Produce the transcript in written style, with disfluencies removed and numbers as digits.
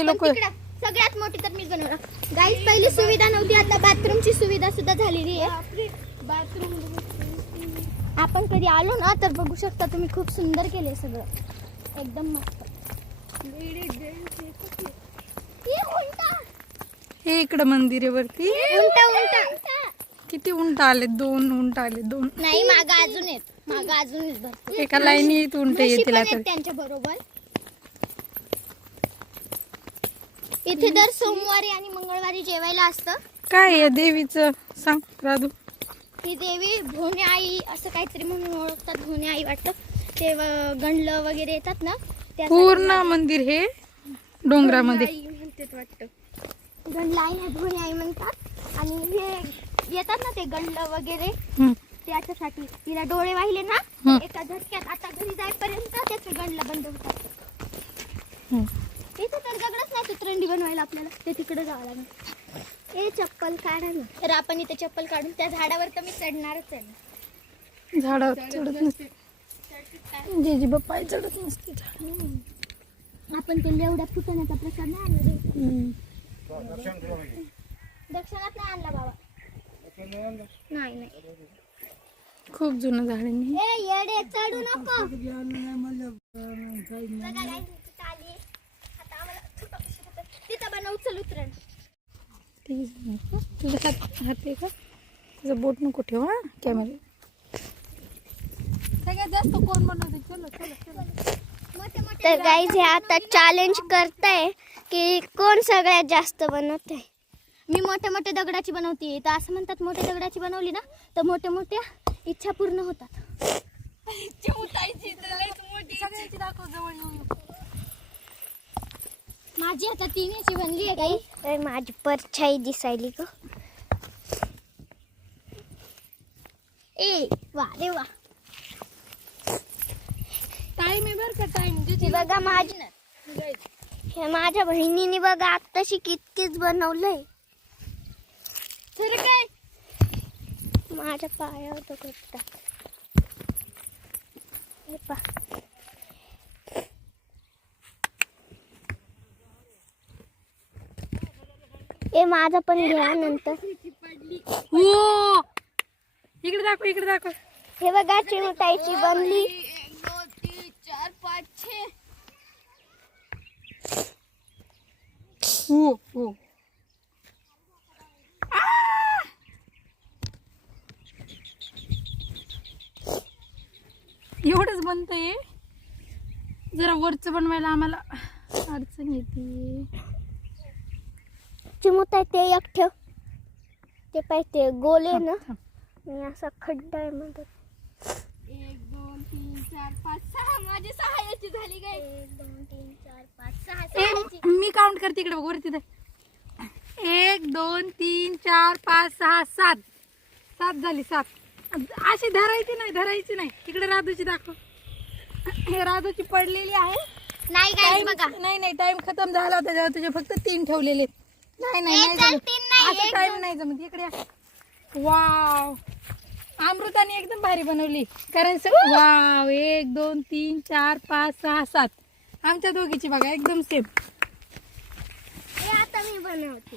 ते लोक सगळ्यात मोठी तर मी बनवणार गाईस. पहिली सुविधा नव्हती, आता बाथरूमची सुविधा सुद्धा झालेली आहे. बाथरूम आपण कधी आलो ना तर बघू शकता तुम्ही, खूप सुंदर केले सगळं, एकदम मस्त. हे इकडं मंदिर आहे वरती. उंट उंट किती उंट आले? 2 उंट आले. 2 नाही, मागं अजून आहेत, मागं अजून आहेत भरपूर. एका लाईनीत उंट येतील आता. त्यांच्या बरोबर इथे दर सोमवारी आणि मंगळवारी जेवायला असतं. काय आहे देवीचं सांग राधू? ही देवी भोने आई असं काहीतरी म्हणून ओळखतात, भोने आई वाटतं. ते गंडलं वगैरे येतात ना, पूर्ण मंदिर हे डोंगरामध्ये म्हणतात वाटतं. गंडला आई भोने आई म्हणतात. आणि हे येतात ना ते गंडलं वगैरे, त्याच्यासाठी तिला डोळे वाहिले ना एका झटक्यात आता घरी जाईपर्यंत त्याचं गंडला बंद होतात. इथे तर दगडच नाही चित्रंडी बनवायला, आपल्याला ते तिकडे जावं लागेल. ए चप्पल काढा ना. तर आपण इथे चप्पल काढून त्या झाडावर तर मी चढणारच आहे. झाडावर चढत नसते, जेजी बाप्पा चढत नसते. आपण ते एवढ्या फुटाण्याचा प्रसाद नाही आणला, दक्षिणात नाही आणला बाबा. नाही नाही, खूप जुनं झाड आहे. ए येडे चढू नको. तिथं बनव, चल उतरण. तुझा हात आहे का? तुझं बोट नको ठेव हा कॅमेरा. सगळ्यात जास्त कोण बनवते? तर गाईज हे आता चॅलेंज करताय की कोण सगळ्यात जास्त बनवत आहे. मी मोठ्या मोठ्या दगडाची बनवते, तर असं म्हणतात मोठ्या दगडाची बनवली ना तर मोठ्या मोठ्या इच्छा पूर्ण होतात. माझी आता 3 याची बनली आहे काही. माझी परछाई दिसायली ग. ए वा रे वा, टाइम आहे बरं का, टाइम. बघा माझ्या बहिणीने बघा आत्ताशी कितीच बनवलंय. तर काय माझ्या पायावर तो करतात. ए माझा पण घ्या नंतर. हो इकडे दाखव, इकडे दाखव. हे बघा चिमटाईची बनली. 1 2 3 4 5 6. हो हो. एवढंच बनतंय. जरा वरच बनवायला आम्हाला अडचण येते. चिमुताई ते एक ठेव. ते पाहिजे गोले ना, मी असा खड्डा आहे मध्ये. 1 2 3 4 5 6. माझी 6 याची झाली काय. 1 2 3 4 5 6. मी काउंट करते इकडे बघ वरती. 1 2 3 4 5 6 7. 7 झाली. 7 अशी धरायची नाही. तिकडे राधूची दाखव. हे राधूची पडलेली आहे. नाही काय बघा. नाही टाइम खतम झाला होता तेव्हा तुझे फक्त 3 ठेवलेले. नाही असं टाइम नाही जमत. इकडे वाव, अमृताने एकदम भारी बनवली. कारण वाव 1 2 3 4 5 6 7 आमच्या दोघीची बघा एकदम सेम. आता मी बनवते.